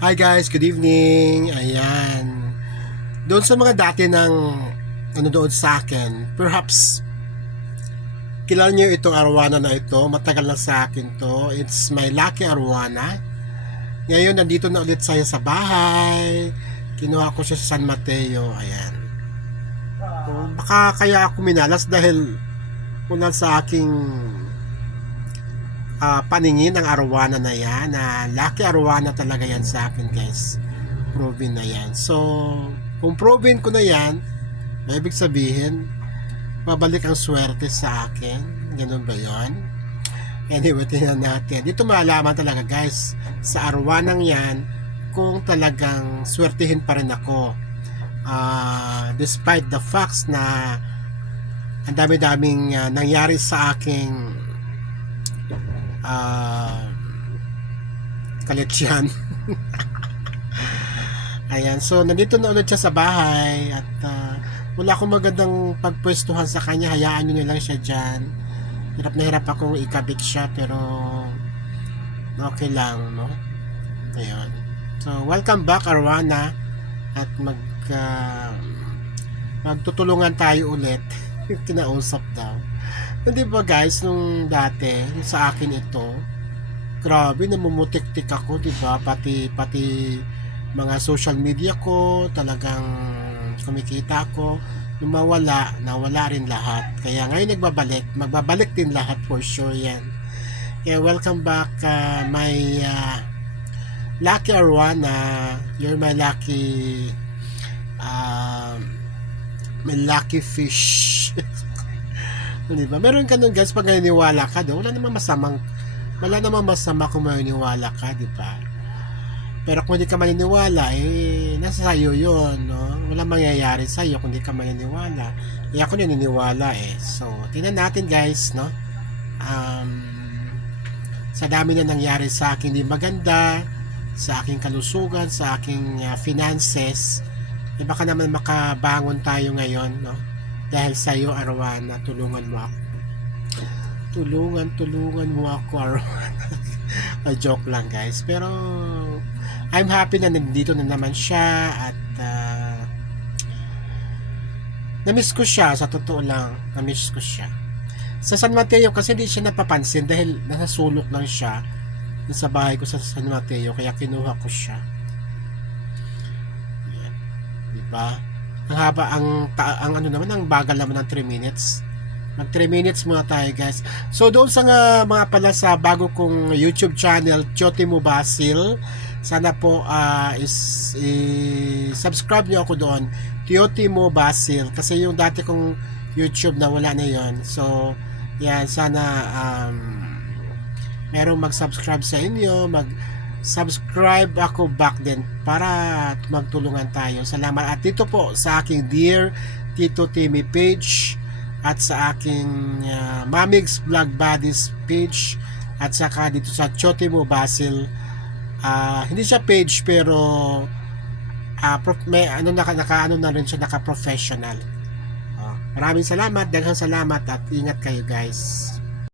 Hi guys, good evening. Ayan. Doon sa mga dati ng nanonood sa akin, perhaps kilala niyo itong arwana na ito. Matagal na sa akin to. It's my lucky arwana. Ngayon, nandito na ulit saya sa bahay. Kinuha ko siya sa San Mateo. Ayan. Baka kaya ako minalas dahil mula sa aking paningin ang arwana na yan. Lucky arwana talaga yan sa akin guys. Proven na yan. So, kung proven ko na yan, ibig sabihin, babalik ang swerte sa akin. Ganun ba yon? Anyway, tingnan natin. Dito malaman talaga guys, sa arwanang yan, kung talagang swertihin pa rin ako. Despite the facts na ang dami-daming nangyari sa aking kaletsyan. Ayan, so nandito na ulit siya sa bahay at wala akong magandang pagpwestuhan sa kanya. Hayaan nyo lang siya dyan. Hirap na hirap akong ikabit siya pero okay lang, no? Ayun. So, welcome back Arwana at magtutulungan tayo ulit. Kinausap daw. Hindi ba guys, nung dati, sa akin ito, grabe, namumutik-tik ako, diba? Pati mga social media ko, talagang kumikita ako. Nung nawala rin lahat. Kaya ngayon magbabalik din lahat for sure yan. Kaya welcome back my lucky Arwana. You're my lucky fish. Diba? Meron ka nun guys, pag naniniwala ka doon, wala namang masama kung maniniwala ka, diba? Pero kung hindi ka maniniwala, nasa sayo yun, no? Walang mangyayari sa'yo kung hindi ka maniniwala. Ako naniniwala, So, tingnan natin guys, no? Sa dami na nangyari sa akin di maganda, sa aking kalusugan, sa aking finances, baka naman makabangon tayo ngayon, no? Dahil sa'yo, Arwana, tulungan mo ako. Tulungan mo ako, Arwana. Joke lang guys, pero I'm happy na nandito na naman siya at na-miss ko siya, sa totoo lang, na-miss ko siya. Sa San Mateo kasi hindi siya napapansin dahil nasa sulok lang siya sa bahay ko sa San Mateo, kaya kinuha ko siya. Yan. Diba? Ang haba, ang ano naman, ang bagal naman ng 3 minutes. Mag 3 minutes muna tayo guys. So doon sa mga pala sa bago kong YouTube channel, Chotimo Basil, sana po subscribe niyo ako doon, Chotimo Basil, kasi yung dati kong YouTube na wala na yon. So yan, sana merong mag-subscribe sa inyo, mag-subscribe ako back din para magtulungan tayo. Salamat. At dito po sa aking Dear Tito Timmy page at sa aking Mamig's Vlog Buddies page at saka dito sa Chotimo Basil, hindi siya page pero may naka na rin siya, naka professional. Maraming salamat, daghang salamat at ingat kayo guys.